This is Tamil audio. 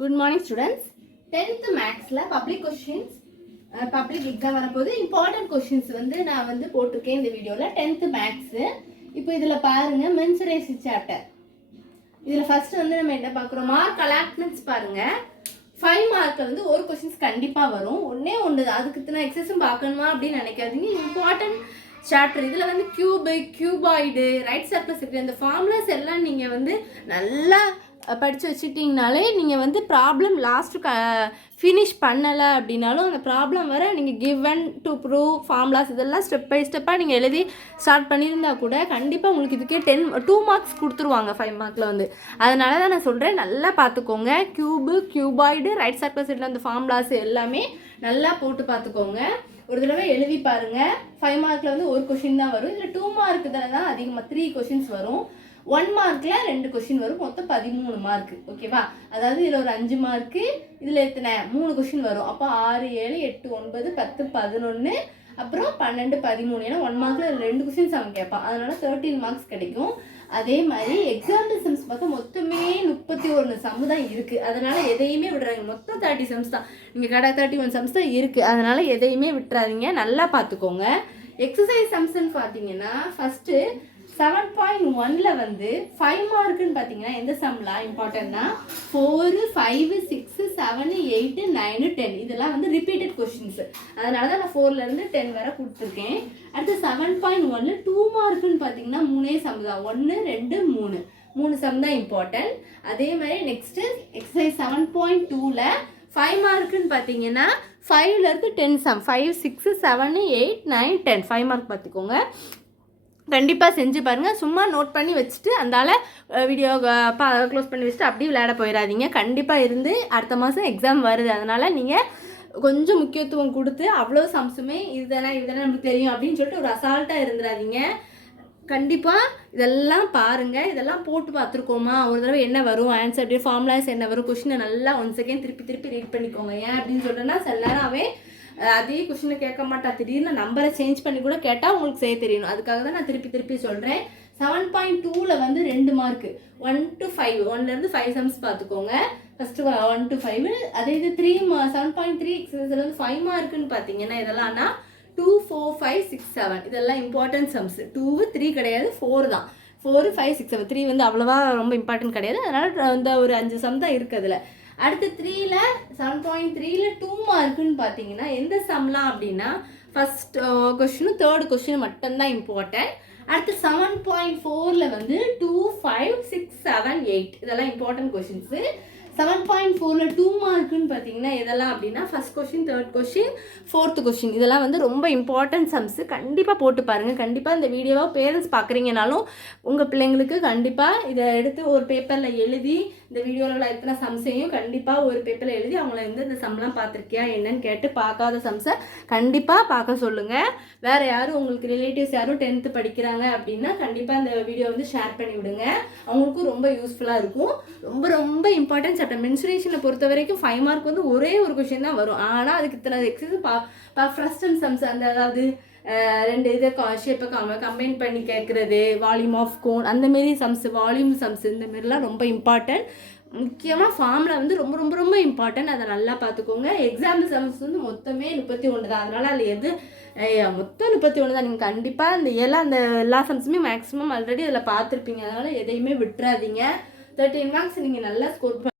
Good morning students. 10th Mathsல public questions public exam வரப்போது important questions வந்து நான் வந்து போட்டுருக்கேன் இந்த வீடியோல 10th Maths. இப்போ இதில் பாருங்க mensuration chapter. இதில் ஃபர்ஸ்ட் வந்து நம்ம என்ன பார்க்குறோம், மார்க் அலாட்மெண்ட்ஸ் பாருங்க. 5 மார்க்கில் வந்து ஒரு கொஸ்டின்ஸ் கண்டிப்பாக வரும். ஒன்று அதுக்கு இத்தனை எக்ஸஸும் பார்க்கணுமா அப்படின்னு நினைக்காதீங்க. Important chapter. இதில் வந்து கியூபாய்டு, ரைட் சர்க்கிள்ஸ் இப்படி அந்த ஃபார்முலாஸ் எல்லாம் நீங்கள் வந்து நல்லா படித்து வச்சுக்கிட்டிங்கனாலே நீங்கள் வந்து ப்ராப்ளம் லாஸ்ட்டு ஃபினிஷ் பண்ணலை அப்படின்னாலும் அந்த ப்ராப்ளம் வர நீங்கள் கிவன் டு ப்ரூவ் ஃபார்முலாஸ் இதெல்லாம் ஸ்டெப் பை ஸ்டெப்பாக நீங்கள் எழுதி ஸ்டார்ட் பண்ணியிருந்தா கூட கண்டிப்பாக உங்களுக்கு இதுக்கே 2 மார்க்ஸ் கொடுத்துருவாங்க 5 மார்க்கில் வந்து. அதனால தான் நான் சொல்கிறேன், நல்லா பார்த்துக்கோங்க. கியூபாய்டு, ரைட் சர்க்கிள்ஸ் இல்லை அந்த ஃபார்முலாஸ் எல்லாமே நல்லா போட்டு பார்த்துக்கோங்க. ஒரு தடவை எழுதி பாருங்கள். 5 மார்க்கில் வந்து ஒரு கொஷின் தான் வரும். இதில் 2 மார்க்கு தானே தான் அதிகமாக 3 கொஷின்ஸ் வரும். 1 மார்க்கில் 2 கொஷின் வரும். மொத்தம் 13 மார்க்கு. ஓகேவா? அதாவது இதில் ஒரு 5 மார்க்கு, இதில் எத்தனை 3 கொஷின் வரும். அப்போ 6, 7, 8, 9, 10, 11, அப்புறம் 12, 13. ஏன்னா 1 மார்க்கில் 2 கொஷின்ஸ் அவன் கேட்பான். அதனால 13 மார்க்ஸ் கிடைக்கும். அதே மாதிரி எக்ஸாம்பிள் சம்ஸ் பார்த்தா மொத்தமே 31 சம் தான் இருக்குது. அதனால் எதையுமே விடுறாங்க. மொத்தம் 30 சம்ஸ் தான். நீங்கள் 31 சம்ஸ் தான் இருக்குது. அதனால் எதையுமே விட்டுறாதீங்க. நல்லா பார்த்துக்கோங்க. எக்ஸசைஸ் சம்ஸ்ன்னு பார்த்தீங்கன்னா ஃபஸ்ட்டு 7.1ல் வந்து 5 மார்க்குன்னு பார்த்தீங்கன்னா எந்த சம்லாம் இம்பார்ட்டன்ட்னா 4, 5, 6, 7, 8, 9, 10 இதெல்லாம் வந்து ரிப்பீட்டட் கொஷின்ஸ். அதனால தான் நான் 4லேருந்து 10 வரை கொடுத்துருக்கேன். அடுத்து 7.1ல் 2 மார்க்குன்னு பார்த்தீங்கன்னா 3 சம் தான். 1, 2, 3 சம் தான் இம்பார்ட்டன்ட். அதே மாதிரி நெக்ஸ்ட்டு எக்ஸசைஸ் 7.2ல் 5 மார்க்குன்னு பார்த்தீங்கன்னா 5லேருந்து 10 சம். 5, 6, 7, 8, 9, 10 5 மார்க் பார்த்துக்கோங்க. கண்டிப்பாக செஞ்சு பாருங்கள். சும்மா நோட் பண்ணி வச்சுட்டு அந்தால வீடியோ க்ளோஸ் பண்ணி வச்சுட்டு அப்படியே விளையாட போயிடாதீங்க. கண்டிப்பாக இருந்து அடுத்த மாதம் எக்ஸாம் வருது. அதனால் நீங்கள் கொஞ்சம் முக்கியத்துவம் கொடுத்து அவ்வளோ சம்ஸுமே இதுதானே நமக்கு தெரியும் அப்படின்னு சொல்லிட்டு ஒரு அசால்ட்டாக இருந்துடாதீங்க. கண்டிப்பாக இதெல்லாம் பாருங்கள். இதெல்லாம் போட்டு பார்த்துருக்கோமா, ஒரு தடவை என்ன வரும் ஆன்சர், அப்படியே ஃபார்முலாஸ் என்ன வரும், கொஷினை நல்லா 1 செகண்ட் திருப்பி ரீட் பண்ணிக்கோங்க. ஏன் அப்படின்னு சொல்கிறேன்னா சில நேரம் அதே கொஷினை கேட்க மாட்டா, திடீர்னு நம்பரை சேஞ்ச் பண்ணி கூட கேட்டால் உங்களுக்கு செய்ய தெரியணும். அதுக்காக தான் நான் திருப்பி சொல்கிறேன். 7.2ல் வந்து 2 மார்க்கு 1 to 5, 1லேருந்து 5 சம்ஸ் பார்த்துக்கோங்க. First 1 to 5. அதே இது 7.3 எக்ஸசைஸில் வந்து 5 மார்க்குன்னு பார்த்தீங்கன்னா இதெல்லாம்னா 2, 4, 5, 6, 7 இதெல்லாம் இம்பார்ட்டன்ட் சம்ஸ். 2, 3 கிடையாது, 4 தான். 4, 5, 6, 7 3 வந்து அவ்வளோவா ரொம்ப இம்பார்ட்டன்ட் கிடையாது. அதனால் இந்த ஒரு 5 சம் தான் இருக்குது அதில். அடுத்து 7.3ல் 2 மார்க்குன்னு பார்த்தீங்கன்னா எந்த சம்லாம் அப்படின்னா ஃபஸ்ட் கொஷினும் 3rd கொஷின் மட்டும்தான் இம்பார்ட்டன்ட். அடுத்து 7.4ல் வந்து 2, 5, 6, 7, 8 இதெல்லாம் இம்பார்ட்டன்ட் கொஷின்ஸு. 7.4ல் 2 மார்க்குன்னு பார்த்தீங்கன்னா எதெல்லாம் அப்படின்னா first question, 3rd question, 4th question இதெல்லாம் வந்து ரொம்ப இம்பார்ட்டன்ட் சம்ஸு. கண்டிப்பாக போட்டு பாருங்கள். கண்டிப்பாக இந்த வீடியோவை பேரண்ட்ஸ் பார்க்குறீங்கனாலும் உங்கள் பிள்ளைங்களுக்கு கண்டிப்பாக இதை எடுத்து ஒரு பேப்பரில் எழுதி இந்த வீடியோவில் உள்ள எத்தனை சம்ஸையும் கண்டிப்பாக ஒரு பேப்பரில் எழுதி அவங்கள வந்து இந்த சம்லாம் பார்த்துருக்கியா என்னன்னு கேட்டு பார்க்காத சம்ஸை கண்டிப்பாக பார்க்க சொல்லுங்கள். வேறு யாரும் உங்களுக்கு ரிலேட்டிவ்ஸ் யாரும் 10th படிக்கிறாங்க அப்படின்னா கண்டிப்பாக இந்த வீடியோ வந்து ஷேர் பண்ணி விடுங்க. அவங்களுக்கும் ரொம்ப யூஸ்ஃபுல்லாக இருக்கும். ரொம்ப இம்பார்ட்டன்ட் சாப்டர். மென்சுரேஷனை பொறுத்த வரைக்கும் 5 மார்க் வந்து ஒரே ஒரு கொஷின் தான் வரும். ஆனால் அதுக்கு இத்தனை எக்ஸசைஸ் ஃப்ரஸ்டன் சம்ஸ் அந்த அதாவது 2 இதை ஷேப்பை கம்பைன் பண்ணி கேட்குறது, வால்யூம் ஆஃப் கோன் அந்தமாரி சம்ஸ், வால்யூம் சம்ஸ் இந்தமாரிலாம் ரொம்ப இம்பார்ட்டன்ட். முக்கியமாக ஃபார்மில் வந்து ரொம்ப இம்பார்ட்டன்ட். அதை நல்லா பார்த்துக்கோங்க. எக்ஸாம்பிள் சம்ஸ் வந்து மொத்தமே 31 தான். அதனால் அதில் எது மொத்தம் 31 தான். நீங்கள் கண்டிப்பாக அந்த எல்லா சம்ஸுமே மேக்ஸிமம் ஆல்ரெடி அதில் பார்த்துருப்பீங்க. அதனால் எதையுமே விட்டுறாதீங்க. 13 மார்க்ஸ் நீங்கள் நல்லா ஸ்கோர்